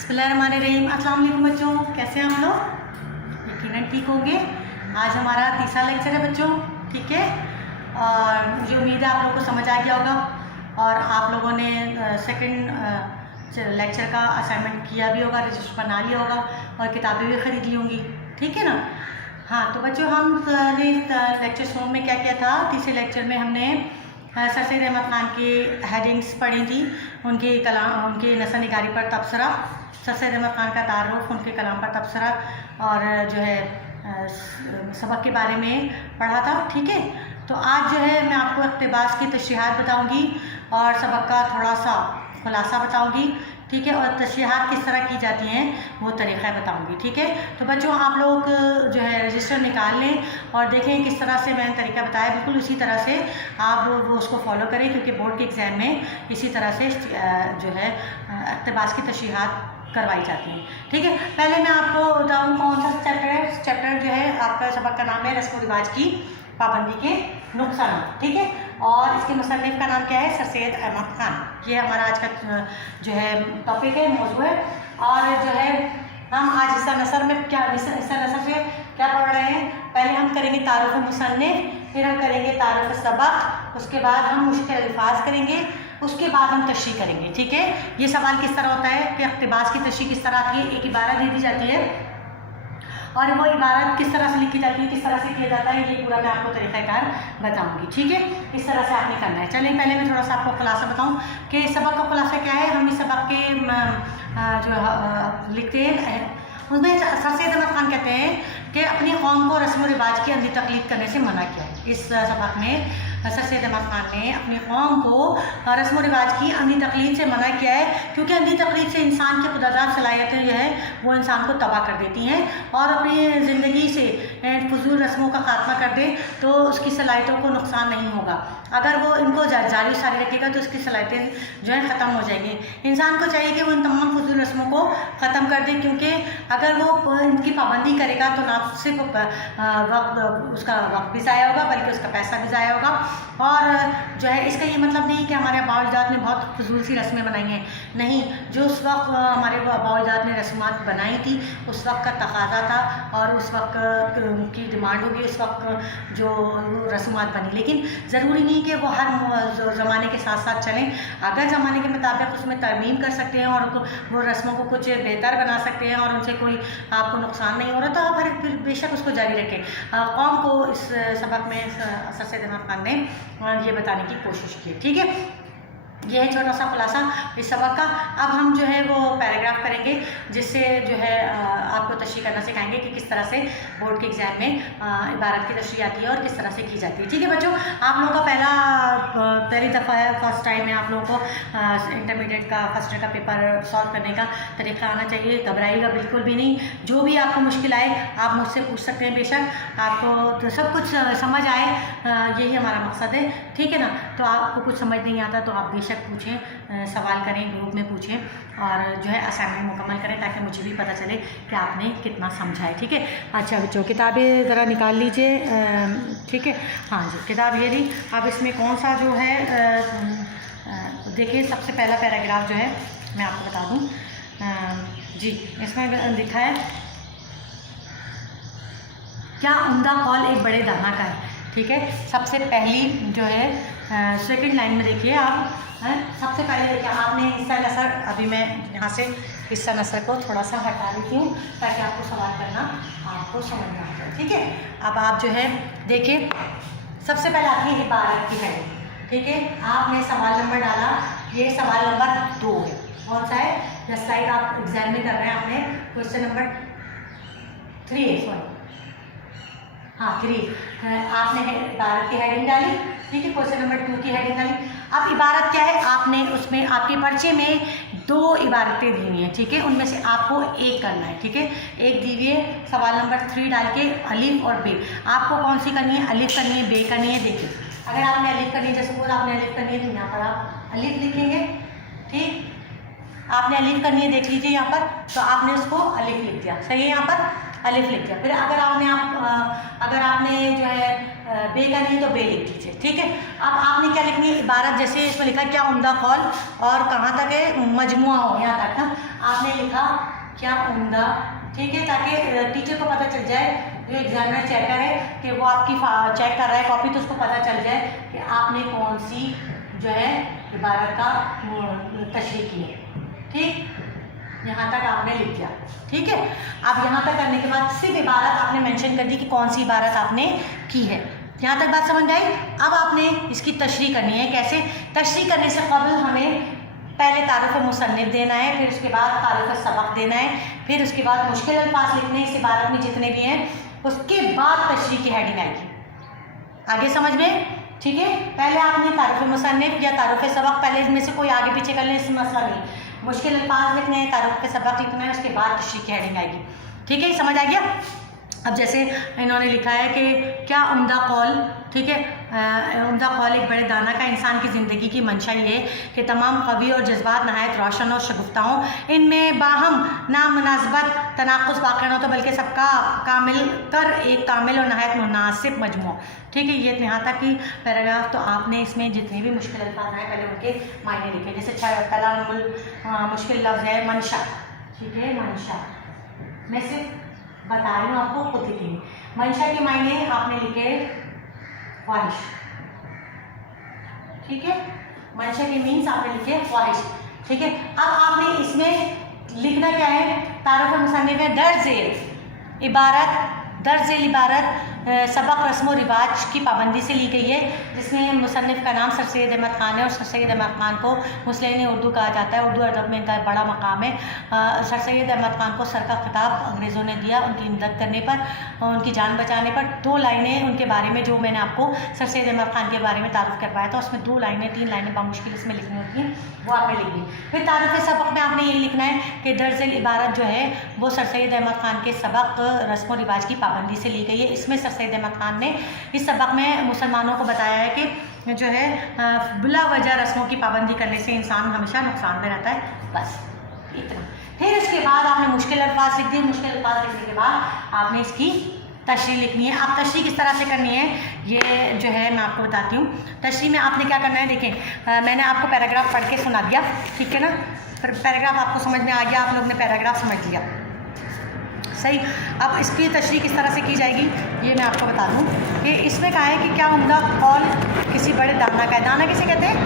बिस्मिल्लाहिर्रहमानिर्रहीम। अस्सलाम वालेकुम बच्चों, कैसे हैं हम लोग? यकीनन ठीक होंगे। आज हमारा तीसरा लेक्चर है बच्चों, ठीक है। और मुझे उम्मीद है आप लोगों को समझ आ गया होगा और आप लोगों ने सेकंड लेक्चर का असाइनमेंट किया भी होगा, रजिस्टर बना लिया होगा और किताबें भी ख़रीद ली होंगी, ठीक है ना। हाँ, तो बच्चों हमने लेक्चर सोम में क्या किया था? तीसरे लेक्चर में हमने सर सैयद अहमद ख़ान की हेडिंग्स पढ़ी थी, उनकी कलाम, उनकी नसर निगारी पर तबसरा, सर सैयद अहमद ख़ान का तारुफ, उनके कलाम पर तबसरा और जो है सबक के बारे में पढ़ा था, ठीक है। तो आज जो है मैं आपको इक़्तिबास की तशरीहात बताऊंगी और सबक का थोड़ा सा खुलासा बताऊंगी, ठीक है। और तशरीहात किस तरह की जाती हैं वो तरीक़ा बताऊंगी, ठीक है। तो बच्चों आप लोग जो है रजिस्टर निकाल लें और देखें किस तरह से मैंने तरीका बताया, बिल्कुल उसी तरह से आप वो उसको फॉलो करें, क्योंकि बोर्ड के एग्ज़ाम में इसी तरह से जो है इक़्तिबास की तशरीहात करवाई जाती हैं, ठीक है। पहले मैं आपको बताऊँ कौन सा चैप्टर है। चैप्टर जो है आपका सबक का नाम है रस्म व रिवाज की पाबंदी के नुकसान, ठीक है। और इसके मुसन्निफ़ का नाम क्या है? सर सैयद अहमद ख़ान। ये हमारा आज का जो है टॉपिक है, मौजू है। और जो है हम आज हिस्सा नसर में क्या हिस्सा नसर से क्या पढ़ रहे हैं? पहले हम करेंगे तारुफ मुसन्निफ़, फिर हम करेंगे तारुफ सबक, उसके बाद हम मुश्किल अल्फाज करेंगे, उसके बाद हम तशरीह करेंगे, ठीक है। ये सवाल किस तरह होता है कि इक़्तिबास की तशरीह किस तरह आती है? एक इबारत दे दी जाती है और वो इबारत किस तरह से लिखी जाती है, किस तरह से किया जाता है, ये पूरा मैं आपको तरीक़ाकार बताऊंगी, ठीक है। इस तरह से आपने करना है। चलिए पहले मैं थोड़ा सा आपको खुलासा बताऊं कि सबक का खुलासा क्या है। हम इस सबक के जो लिखते हैं उसमें सर सैयद अहमद ख़ान कहते हैं कि अपनी कौम को रस्म व रिवाज की अंधी तकलीद करने से मना किया है। इस सबक में सर सैयद अहमद ख़ान ने अपनी कौम को रस्म व रिवाज की अंधी तकलीद से मना किया है, क्योंकि अंधी तकलीद से इंसान की खुदादार सलाहियतें जो है वो इंसान को तबाह कर देती हैं और अपनी ज़िंदगी से फजूल रस्मों का खात्मा कर दे तो उसकी सलाहियतों को नुकसान नहीं होगा। अगर वो इनको जारी सारी रखेगा तो उसकी सलाहियतें जो है ख़त्म हो जाएंगी। इंसान को चाहिए कि वो इन तमाम फजूल रस्मों को ख़त्म कर दे, क्योंकि अगर वो इनकी पाबंदी करेगा तो ना सिर्फ उसका वक्त भी ज़ाया होगा बल्कि उसका पैसा भी ज़ाया होगा। और जो है इसका ये मतलब नहीं कि हमारे आबाओ-अजदाद ने बहुत फजूल सी रस्में बनाई हैं, नहीं। जो उस वक्त हमारे आबाओ-अजदाद ने रस्मात बनाई थी उस वक्त का तकाज़ा था और उस वक्त की डिमांड होगी, उस वक्त जो रस्मात बनी। लेकिन ज़रूरी नहीं कि वो हर ज़माने के साथ साथ चलें। अगर ज़माने के मुताबिक उसमें तरमीम कर सकते हैं और वो रस्मों को कुछ बेहतर बना सकते हैं और उनसे कोई आपको नुकसान नहीं हो रहा तो आप फिर बेशक उसको जारी रखें। कौम को इस सबक में सर सैयद अहमद ख़ान ने ये बताने की कोशिश की, ठीक है। यह है छोटा सा खुलासा इस सबक का। अब हम जो है वो पैराग्राफ करेंगे जिससे जो है आपको तशरीह करना सिखाएंगे कि किस तरह से बोर्ड के एग्ज़ाम में इबारत की तशरीह आती है और किस तरह से की जाती है, ठीक है बच्चों। आप लोगों का पहली दफ़ा है, फर्स्ट टाइम है आप लोगों को इंटरमीडिएट का फर्स्ट ईयर का पेपर सॉल्व करने का तरीका आना चाहिए। घबराइएगा बिल्कुल भी नहीं। जो भी आपको मुश्किल आए आप मुझसे पूछ सकते हैं, बेशक आपको तो सब कुछ समझ आए, यही हमारा मकसद है, ठीक है ना। तो आपको कुछ समझ नहीं आता तो आप बेशक पूछें, सवाल करें, ग्रुप में पूछें और जो है असाइनमेंट मुकम्मल करें ताकि मुझे भी पता चले कि आपने कितना समझा है, ठीक है। अच्छा बच्चों, किताबें ज़रा निकाल लीजिए, ठीक है। हाँ जी, किताब ये रही। अब इसमें कौन सा जो है देखिए, सबसे पहला पैराग्राफ जो है मैं आपको बता दूँ जी। इसमें लिखा है क्या उम्दा कौल एक बड़े दाना का है, ठीक है। सबसे पहली जो है सेकंड लाइन में देखिए आप, सबसे पहले देखिए आपने हिस्सा नसर, अभी मैं यहाँ से हिस्सा नसर को थोड़ा सा हटा देती हूँ ताकि आपको सवाल करना आपको समझ में आ जाए, ठीक है। अब आप जो है देखिए, सबसे पहले आपकी इबारत की है, ठीक है। आपने सवाल नंबर डाला, ये सवाल नंबर 2 है। कौन सा है? या स्लाइड आप एग्जाम में कर रहे हैं, आपने क्वेश्चन नंबर 3 है, सॉरी हाँ 3। आपने इबारत की हेडिंग डाली, ठीक है। क्वेश्चन नंबर 2 की हेडिंग डाली। अब इबारत क्या है? आपने उसमें आपके पर्चे में 2 इबारतें दी हुई हैं, ठीक है। उनमें से आपको एक करना है, ठीक है। एक दी हुई है सवाल नंबर 3 डाल के अलिफ और बे। आपको कौन सी करनी है? अलिफ करनी है, बे करनी है। देखिए अगर आपने अलिफ करनी है, जैसे सपोज आपने अलिफ करनी है तो यहाँ पर आप अलिफ लिखेंगे, ठीक। आपने अलिफ करनी है, देख लीजिए यहाँ पर, तो आपने उसको अलिफ लिख दिया, सही है। यहाँ पर अलिफ लिख दिया। फिर अगर आपने जो है बे का नहीं तो बे लिख दीजिए, ठीक है। अब आपने क्या लिखनी है, इबारत जैसे इसमें लिखा क्या उम्दा कौल और कहाँ तक है, मजमुआ हो यहाँ तक ना, आपने लिखा क्या उम्दा, ठीक है, ताकि टीचर को पता चल जाए, जो एग्जामिनर चेकर है कि वो आपकी चेक कर रहा है कॉपी, तो उसको पता चल जाए कि आपने कौन सी जो है इबारत का तशरीह की है, ठीक। यहाँ तक आपने लिख दिया, ठीक है। अब यहाँ तक करने के बाद सिर्फ इबारत आपने मेंशन कर दी कि कौन सी इबारत आपने की है। यहाँ तक बात समझ आई। अब आपने इसकी तशरीह करनी है। कैसे? तशरीह करने से कबल हमें पहले तारुफ मुसन्निफ देना है, फिर उसके बाद तारुफ सबक देना है, फिर उसके बाद मुश्किल अल्फाज लिखने हैं इस इबारत में जितने भी हैं, उसके बाद तशरीह की हेडिंग आएगी। आगे समझ में? ठीक है। पहले आपने तारुफ मुसन्निफ या तारुफ सबक, पहले इसमें से कोई आगे पीछे कर ले, इसमें मसला नहीं। मुश्किल अल्फाज लिखने हैं, तारुफ सबक लिखना है, उसके बाद तशरीह की हेडिंग आएगी। ठीक है, समझ आ गया। अब जैसे इन्होंने लिखा है कि क्या उम्दा कौल, ठीक है, उम्दा कौल एक बड़े दाना का इंसान की ज़िंदगी की मंशा ये कि तमाम कवी और जज्बात नहायत रोशन और शगुफ्ता हों, इनमें बाहम नामनासबत तनाक़ुस वाक़ न हो, तो बल्कि सबका कामिल कर एक कामिल और नहायत मुनासिब मजमू। ठीक है, ये यहाँ तक की पैराग्राफ। तो आपने इसमें जितने भी मुश्किल अल्फाज हैं पहले उनके मायने लिखे। जैसे पहला मुश्किल लफ्ज़ है मंशा, ठीक है, मंशा। मैं सिर्फ बता रही हूँ आपको, खुद लिखेंगे। मंशा के मायने आपने लिखे ख्वाहिश, ठीक है, मंशा के मीन्स आपने लिखे ख्वाहिश, ठीक है। अब आपने इसमें लिखना क्या है, तारुफ मुसन्निफ है दर्ज इबारत, दर्ज इबारत सबक रस्म व रिवाज की पाबंदी से ली गई है, जिसमें मुसन्निफ़ का नाम सर सैयद अहमद ख़ान है और सर सैयद अहमद ख़ान को मुस्लिम उर्दू कहा जाता है। उर्दू अदब में इनका बड़ा मकाम है। सर सैयद अहमद ख़ान को सर का खिताब अंग्रेज़ों ने दिया उनकी इमदद करने पर, उनकी जान बचाने पर। 2 लाइनें उनके बारे में, जो मैंने आपको सर सैयद अहमद ख़ान के बारे में तारुफ करवाया था, उसमें 2 लाइनें 3 लाइनें बामुश्किल इसमें लिखनी होती हैं, वो आपने लिख दी। फिर तारुफ सबक में आपने यही लिखना है कि दर्ज इबारत जो है वो सर सैयद अहमद ख़ान के सबक रस्म व रिवाज की पाबंदी से ली गई है। इसमें सर सैयद अहमद ख़ान ने इस सबक में मुसलमानों को बताया है कि जो है बिला वजह रस्मों की पाबंदी करने से इंसान हमेशा नुकसान में रहता है। बस इतना। फिर इसके बाद आपने मुश्किल अल्फाज लिख दिए। मुश्किल अल्फाज लिखने के बाद आपने इसकी तशरीह लिखनी है। आप तशरीह किस तरह से करनी है ये जो है मैं आपको बताती हूँ। तशरीह में आपने क्या करना है, देखें मैंने आपको पैराग्राफ पढ़ के सुना दिया, ठीक है ना, पैराग्राफ आपको समझ में आ गया, आप लोग ने पैराग्राफ समझ लिया, सही। अब इसकी तशरीह किस तरह से की जाएगी ये मैं आपको बता दूँ कि इसमें कहा है कि क्या उम्दा कौल किसी बड़े दाना का है। दाना किसे कहते हैं?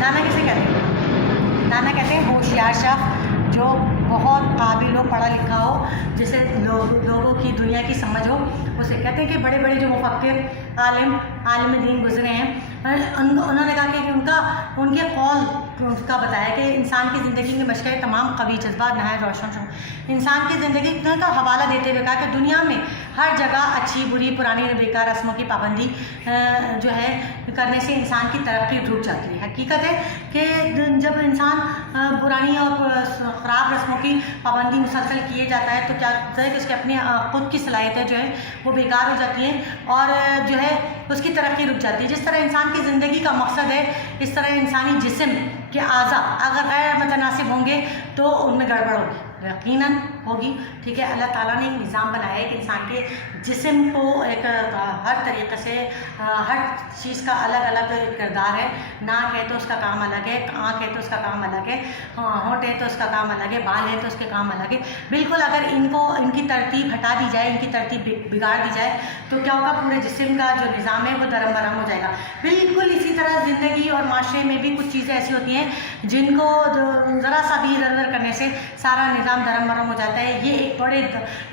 दाना किसे कहते हैं? दाना कहते हैं होशियार शख्स जो बहुत काबिल हो, पढ़ा लिखा हो, जिसे लोगों की दुनिया की समझ हो, उसे कहते हैं। कि बड़े बड़े जो मुफक्किर आलिम दीन गुजरे हैं, उन्होंने कहा कि उनके कौल का बताया कि इंसान की ज़िंदगी में मशक़ तमाम कवी जज्बात नहायत रोशन इंसान की ज़िंदगी का हवाला देते हुए कहा कि दुनिया में हर जगह अच्छी बुरी पुरानी बेकार रस्मों की पाबंदी जो है करने से इंसान की तरक्की रुक जाती है। हकीकत है कि जब इंसान पुरानी और ख़राब रस्मों की पाबंदी मुसलसल किए जाता है तो क्या होता है कि उसकी अपनी ख़ुद की सलाहियतें जो है वो बेकार हो जाती हैं और जो है उसकी तरक्की रुक जाती है। जिस तरह इंसान की ज़िंदगी का मकसद है, इस तरह इंसानी जिस्म के आज़ा अगर गैर मुतनासिब होंगे तो उनमें गड़बड़ होगी, यकीनन होगी। ठीक है, अल्लाह ताला ने एक निज़ाम बनाया है कि इंसान के जिस्म को एक हर तरीक़े से हर चीज़ का अलग अलग किरदार है। नाक है तो उसका काम अलग है, आँख है तो उसका काम अलग है, होंठ है तो उसका काम अलग है, बाल है तो उसके काम अलग है। बिल्कुल अगर इनकी तरतीब हटा दी जाए, इनकी तरतीब बिगाड़ दी जाए तो क्या होगा, पूरे जिस्म का जो निज़ाम है वो दरम बरम हो जाएगा। बिल्कुल इसी तरह ज़िंदगी और माशरे में भी कुछ चीज़ें ऐसी होती हैं जिनको ज़रा सा भी इधर उधर करने से सारा निज़ाम दरम बरम हो जाता है। ये एक बड़े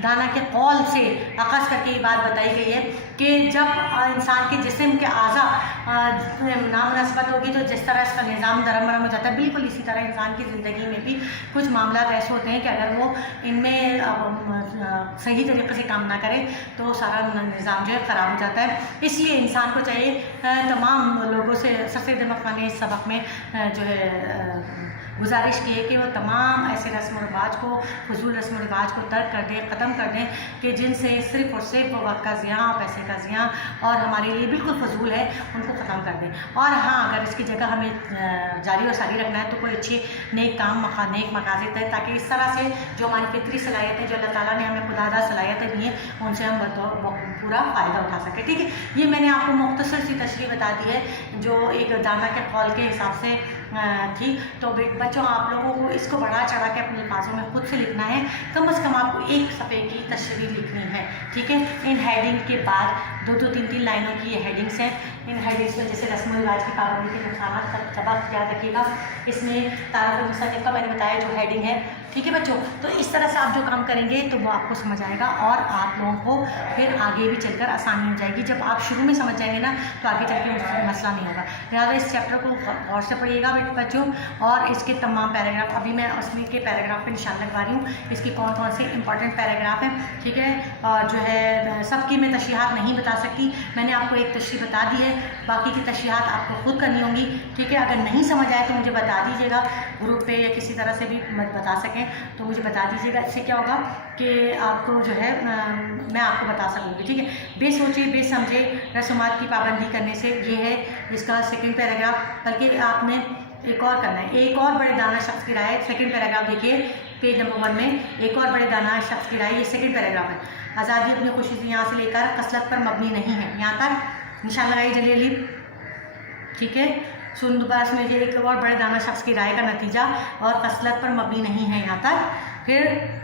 दाना के कौल से अक़स करके ये बात बताई गई है कि जब इंसान के जिस्म के आज़ा नामनस्बत होगी तो जिस तरह इसका निज़ाम दरम बरम हो जाता है, बिल्कुल इसी तरह इंसान की ज़िंदगी में भी कुछ मामला ऐसे होते हैं कि अगर वो इनमें सही तरीके से काम ना करे तो सारा निज़ाम जो है ख़राब हो जाता है। इसलिए इंसान को चाहिए तमाम लोगों से सर सैयद अहमद ख़ान ने इस सबक में जो है गुजारिश की है कि वो तमाम ऐसे रस्म व रिवाज को, फजूल रस्म व रिवाज को तर्क कर दें, ख़त्म कर दें कि जिनसे सिर्फ़ और सिर्फ वक्त का ज़ियाँ, पैसे का ज़ियाँ और हमारे लिए बिल्कुल फजूल है, उनको ख़त्म कर दें। और हाँ, अगर इसकी जगह हमें जारी और सारी रखना है तो कोई अच्छे नेक काम नेक मकासद है, ताकि इस तरह से जो हमारी फितरी सलाहियतें, जो अल्लाह ताला ने हमें खुदादा सलाहियतें दी हैं, उनसे हम पूरा फ़ायदा उठा सकें। ठीक है, ये मैंने आपको मुख्तसर सी तशरीह बता दी है जो एक दाना के कौल के हिसाब से थी। तो बच्चों, आप लोगों को इसको बढ़ा चढ़ा के अपने अल्फाजों में खुद से लिखना है। कम से कम आपको एक सफ़े की तशरीह लिखनी है। ठीक है, इन हेडिंग के बाद 2-2, 3-3 लाइनों की ये हेडिंग्स हैं। इन हेडिंग्स में जैसे रस्म रिवाज की पाबंदी के नुकसान का सबक याद रखिएगा। इसमें तारफ़ मुस्तक़िल का मैंने बताया जो हेडिंग है। ठीक है बच्चों, तो इस तरह से आप जो काम करेंगे तो वो आपको समझ आएगा और आप लोगों को फिर आगे भी चलकर आसानी हो जाएगी। जब आप शुरू में समझ जाएंगे ना तो आगे चल के मसला नहीं होगा। लिहाजा इस चैप्टर को गौर से पढ़िएगा बच्चों, और इसके तमाम पैराग्राफ, अभी मैं उसमें के पैराग्राफ पे निशान लगवा रही हूँ, इसके कौन कौन से इंपॉर्टेंट पैराग्राफ हैं। ठीक है, और जो है सबकी मैं तशरीहात नहीं बता सकती, मैंने आपको एक तशरीह बता दी है, बाकी की तशरीहात आपको खुद करनी होंगी। ठीक है, अगर नहीं समझ आए तो मुझे बता दीजिएगा, ग्रुप पे या किसी तरह से भी मत बता सकें तो मुझे बता दीजिएगा। इससे क्या होगा कि आपको जो है मैं आपको बता सकूँगी। ठीक है, बेसोचे बेसमझे रस्मात की पाबंदी करने से ये है इसका सेकंड पैराग्राफ। बल्कि आपने एक और करना है, एक और बड़े दाना शख्स की राय। सेकंड पैराग्राफ देखिए पेज नंबर 1 में, एक और बड़े दाना शख्स की राय, ये सेकंड पैराग्राफ है। आज़ादी अपनी खुशी से यहाँ से लेकर कसरत पर मबनी नहीं है, यहाँ तक निशान लगाइए जल्दी। ठीक है, सुंदरबास में एक और बड़े दाना शख्स की राय का नतीजा और कसरत पर मबनी नहीं है, यहाँ तक। फिर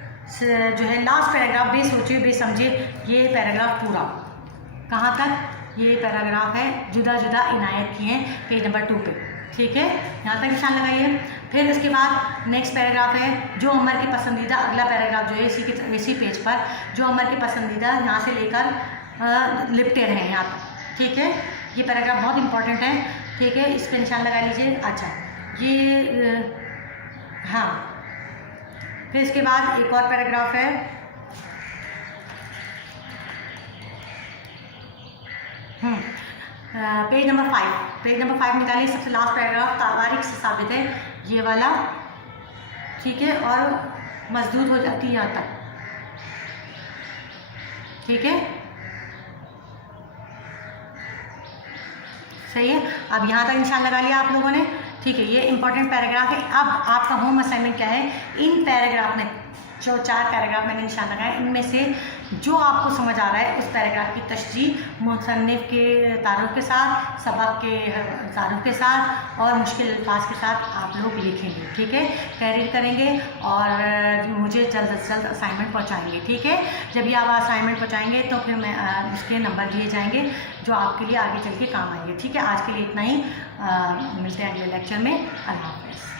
जो है लास्ट पैराग्राफ, बेसोचे बेसमझे, ये पैराग्राफ पूरा कहाँ तक, ये पैराग्राफ है जुदा जुदा इनायत किए हैं पेज नंबर 2 पे। ठीक है, यहाँ तक निशान लगाइए। फिर उसके बाद नेक्स्ट पैराग्राफ है जो अमर की पसंदीदा, अगला पैराग्राफ जो है इसी पेज पर, जो अमर की पसंदीदा यहाँ से लेकर लिपटे रहे यहाँ तक। ठीक है, ये पैराग्राफ बहुत इंपॉर्टेंट है। ठीक है, इस पर निशान लगा लीजिए। अच्छा, ये हाँ, फिर इसके बाद एक और पैराग्राफ है, पेज नंबर 5। पेज नंबर 5 निकालिए, सबसे लास्ट पैराग्राफ तारीख से साबित है ये वाला। ठीक है, और मजदूर हो जाती है यहाँ तक। ठीक है, सही है। अब यहाँ तक निशान लगा लिया आप लोगों ने। ठीक है, ये इंपॉर्टेंट पैराग्राफ है। अब आपका होम असाइनमेंट क्या है, इन पैराग्राफ में जो 4 पैराग्राफ मैंने निशान लगाया, इनमें से जो आपको समझ आ रहा है उस पैराग्राफ की तशरीह मुसन्निफ़ के तारुफ के साथ, सबक के तारुफ के साथ और मुश्किल अल्फाज के साथ आप लोग लिखेंगे। ठीक है, तहरीर करेंगे और मुझे जल्द से जल्द असाइनमेंट पहुंचाएंगे। ठीक है, जब ये आप असाइनमेंट पहुंचाएंगे तो फिर मैं उसके नंबर दिए जाएंगे जो आपके लिए आगे चल के काम आएंगे। ठीक है, आज के लिए इतना ही, मिलते हैं अगले लेक्चर में। अल्लाह हाफ़िज़।